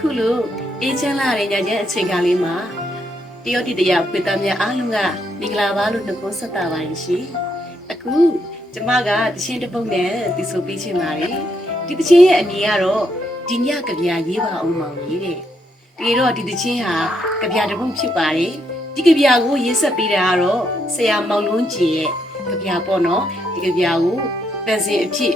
အခုလိုအေးချမ်းလာတဲ့ညချမ်းအချိန်ကားလေးမှာတယောက်တယောက်ပြည်သားများအားလုံးကမင်္ဂလာပါလို့နှုတ်ခွန်းဆက်တာပါရှင်အခုကျမကတခြင်းတစ်ပုတ်နဲ့တီဆိုပေးချင်ပါတယ်ဒီတခြင်းရဲ့အမည်ကတော့ဒီညကဗျာရေးပါအောင်မောင်ကြီးတဲ့ဒီတော့ဒီတခြင်းဟာကဗျာတစ်ပုတ်ဖြစ်ပါတယ်ဒီကဗျာကိုရေးဆက်ပေးတာကတော့ဆရာမောင်လုံးကျင်ရဲ့ကဗျာပေါ့နော်ဒီကဗျာကိုပန်စင်အဖြစ်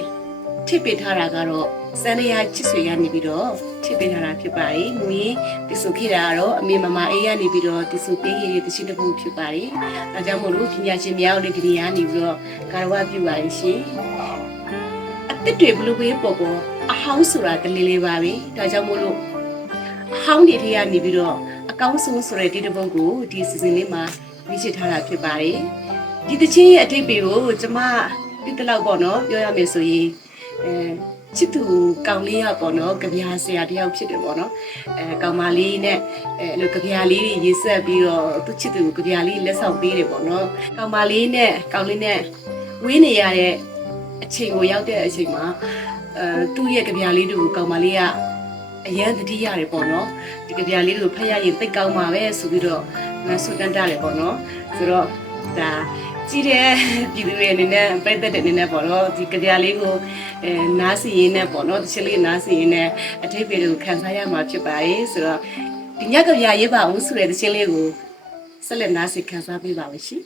ထည့်ပေးထားတာကတော့စန္ဒယာချစ်ဆွေကနေပြီးတော့ထည့်ပေးထားတာဖြစ်ပါတယ်။မူရင်းတီဆိုခဲ့တာကတော့အမေမမအေးကနေပြီးတော့တီဆိုပေးခဲ့တဲ့တခြင်းတစ်ပုဒ်ဖြစ်ပါတယ်။ဒါကြောင့်မို့လို့ပညာရှင်များတို့ဒီနေရာနေပြီးတော့ကာရဝပြုပါရရှင်။အသက်တွေဘလို့ပဲပေါ်ပေါ်အဟောင်းဆိုတာတလေးလေးပါပဲ။ဒါကြောင့်မို့လို့အဟောင်းတွေထဲကနေပြီးတော့အကောင်းဆုံးဆိုတဲ့ဒီတစ်ပုဒ်ကိုဒီစီစဉ်လေးမှာရွေးချယ်ထားတာဖြစ်ပါတယ်။ဒီတခြင်းရဲ့အထိပ္ပယ်ကိုကျမဒီတလောက်ပေါ့နော်ပြောရမယ်ဆိုရင်ချစ်သူကောင်လေးရပေါ့နော်ကြပြာဆရာတယောက်ဖြစ်တယ်ပေါ့နော်ကောင်မလေးနဲ့အဲ့လိုကြပြာလေးတွေရေးဆက်ပြီးတော့သူချစ်သူကြပြာလေးလက်ဆောင်ပေးတယ်ပေါ့နော်ကောင်မလေးနဲ့ကောင်လေးနဲ့ဝေးနေရတဲ့အချိန်ကိုရောက်တဲ့အချိန်မှာသူ့ရဲ့ကြပြာလေးတွေကိုကောင်မလေးကအရန်တတိရတယ်ပေါ့နော်ဒီကြပြာလေးတွေကိုဖတ်ရရင်သိကောင်းပါပဲဆိုပြီးတော့ဆူတန်တာလေပေါ့နော်ဆိုတော့ဒါကြည့်တဲ့ပြည်သူတွေအနေနဲ့ပြည့်တဲ့အနေနဲ့ပေါ့နော်ဒီကြပြာလေးကိုနားစီရင်နဲ့ပေါ့နော်တချစ်လေးနားစီရင်နဲ့အထိပ္ပယ်ကိုခံစားရမှာဖြစ်ပါရဲ့ဆိုတော့ဒီညကဗျာရေးပါအောင်ဆိုတဲ့တချစ်လေးကိုဆက်လက်နားစီခံစားပေးပါမယ်ရှင်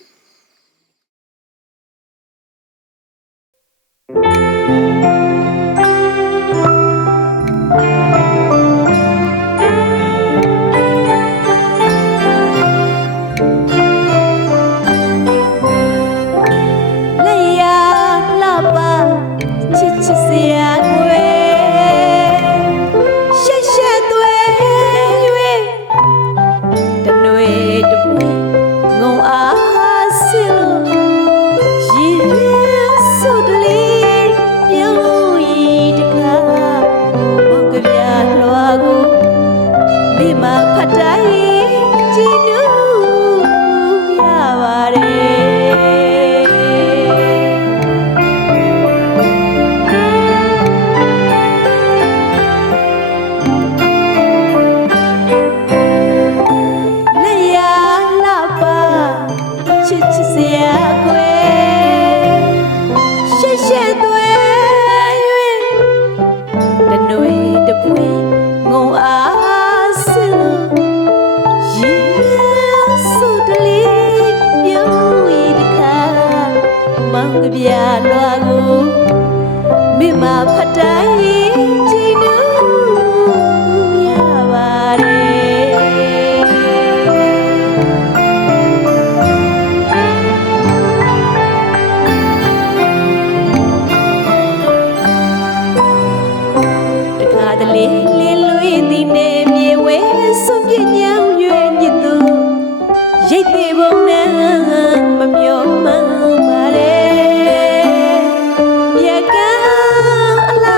လ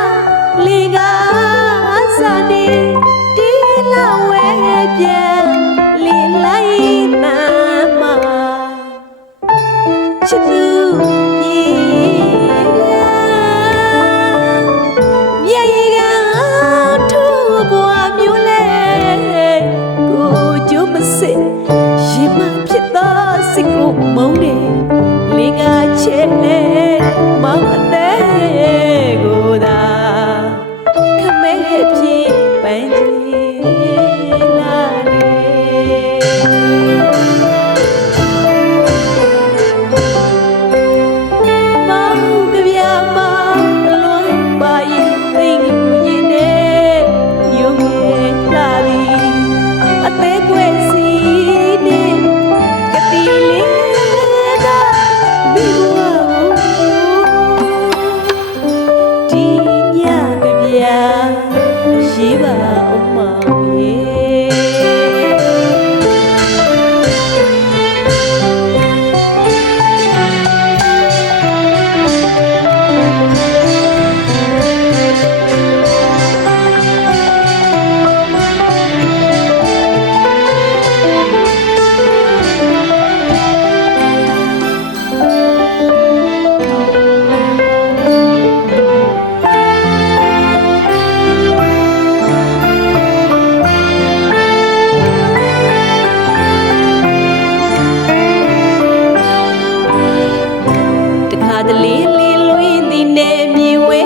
တလေးလေးလွင်သည်နဲ့မြေဝဲ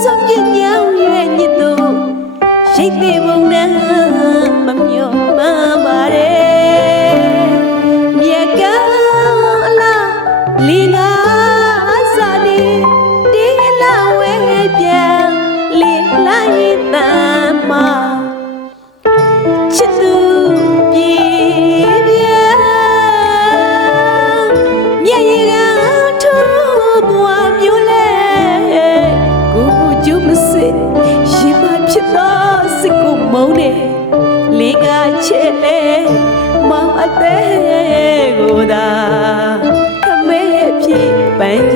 စွန့်ပြညောင်းရွယ်ညစ်တို့ရိတ်သေးပုံနဲ့မမျောမှန်းပါရဲ့မြေကောင်းအလားလီငါစာနေတေးလာဝဲပြန်လေလိုက်တမ်းမှာချစ်သူပြေပြမြေရီကထိုးဘွားမျိုးလဲကိုကျူးမစစ်ရှိပါဖြစ်တော့စစ်ကိုမုန်းနေလေကချဲလေမောင်အသေးကိုသာခမဲဖြစ်ပန်း